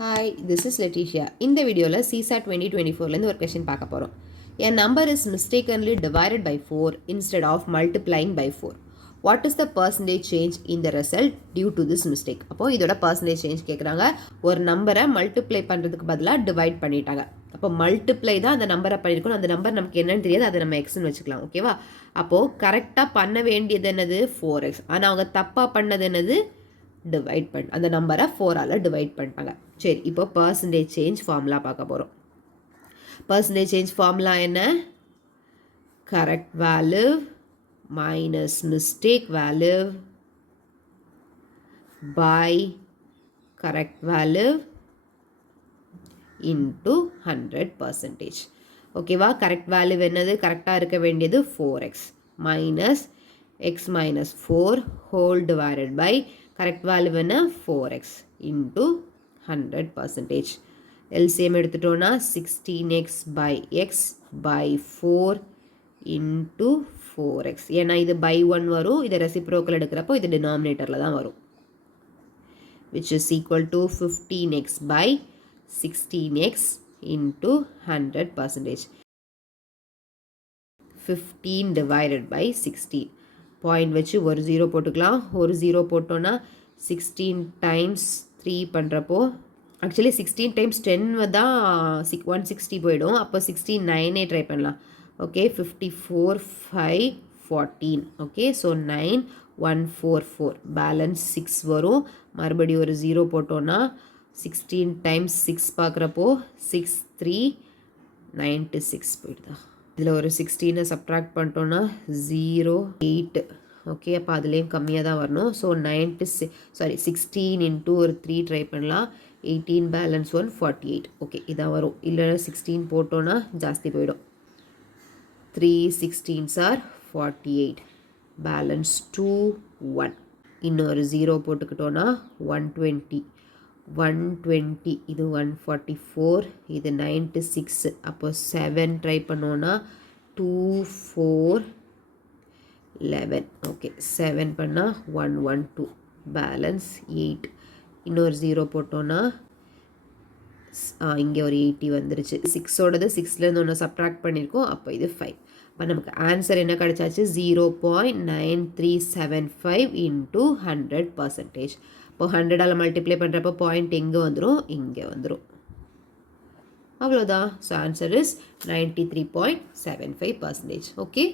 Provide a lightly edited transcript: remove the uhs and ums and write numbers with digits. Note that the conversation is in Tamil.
Hi, this is Letitia. இந்த வீடியோவில் CSAT 2024லேருந்து ஒரு கொஷின் பார்க்க போகிறோம். A number is mistakenly divided by 4 instead of multiplying by 4. What is the percentage change in the result due to this mistake? அப்போது இதோட percentage change கேட்குறாங்க. ஒரு நம்பரை மல்டிப்ளை பண்ணுறதுக்கு பதிலாக டிவைட் பண்ணிட்டாங்க. அப்போ மல்டிப்ளை தான் அந்த நம்பரை பண்ணியிருக்கணும். அந்த நம்பர் நமக்கு என்னன்னு தெரியாது, அதை நம்ம எக்ஸ்ன்னு வச்சுக்கலாம். ஓகேவா? அப்போது கரெக்டாக பண்ண வேண்டியது என்னது 4x. ஆனால் அவங்க தப்பாக பண்ணது என்னது டிவைட் பண்ண அந்த நம்பரை 4ஆல் டிவைட் பண்ணிட்டாங்க. சரி, இப்போ பர்சன்டேஜ் சேஞ்ச் ஃபார்முலா பார்க்க போகிறோம். பர்சன்டேஜ் சேஞ்ச் ஃபார்முலா என்ன? Correct value minus mistake value by correct value into 100%. ஓகேவா? கரெக்ட் வேல்யூ என்னது? கரெக்டாக இருக்க வேண்டியது 4x minus x minus 4 whole divided by correct value என்ன? 4x into 100%. LCM எடுத்துட்டோன்னா 16x by x by 4 into 4x. ஏன்னா இது by 1 வரும், இது ரெசிப்ரோக்கல் எடுக்கிறப்போ இது டினாமினேட்டரில் தான் வரும். which is equal to 15x by 16x into 100%. 15 divided by 16. Point வச்சு ஒரு 0 போட்டுக்கலாம். ஒரு 0 போட்டோன்னா 16 times 3 பண்ணுறப்போ ஆக்சுவலி 16 times 10 தான் 160 போயிடும். அப்போ 16 9 ட்ரை பண்ணலாம். ஓகே, 54 5 14. ஓகே, ஸோ 9 144 பேலன்ஸ் 6 வரும். மறுபடியும் ஒரு 0 போட்டோன்னா 16 times 6 பார்க்குறப்போ 6 3 96 போயிடுதா. இதில் ஒரு 16 சப்ட்ராக்ட் பண்ணிட்டோன்னா 0 8. ஓகே, அப்போ அதுலேயும் கம்மியாக தான் வரணும். ஸோ 16 இன்ட்டு ஒரு 3 ட்ரை பண்ணலாம். 18 பேலன்ஸ் 1 48. ஓகே, இதான் வரும். இல்லைன்னா 16 போட்டோன்னா ஜாஸ்தி போயிடும். 3 16s are 48 பேலன்ஸ் 2 1. இன்னொரு 0 போட்டுக்கிட்டோன்னா 120 120. இது 144, இது 96. அப்போ 7 ட்ரை பண்ணோன்னா 2 4 11. ஓகே, 7 பண்ணால் 112 பேலன்ஸ் 8. இன்னொரு 0 போட்டோன்னா இங்கே ஒரு 80 வந்துருச்சு. 6ஓடது 6லேருந்து ஒன்று சப்ட்ராக்ட் பண்ணியிருக்கோம். அப்போ இது 5. அப்போ நமக்கு ஆன்சர் என்ன கிடைச்சாச்சு? 0.9375 இன்ட்டு 100%. இப்போ 100ஆல் மல்டிப்ளை பண்ணுறப்போ பாயிண்ட் எங்கே வந்துடும்? இங்கே வந்துடும். அவ்வளோதான். So answer is 93.75%. ஓகே.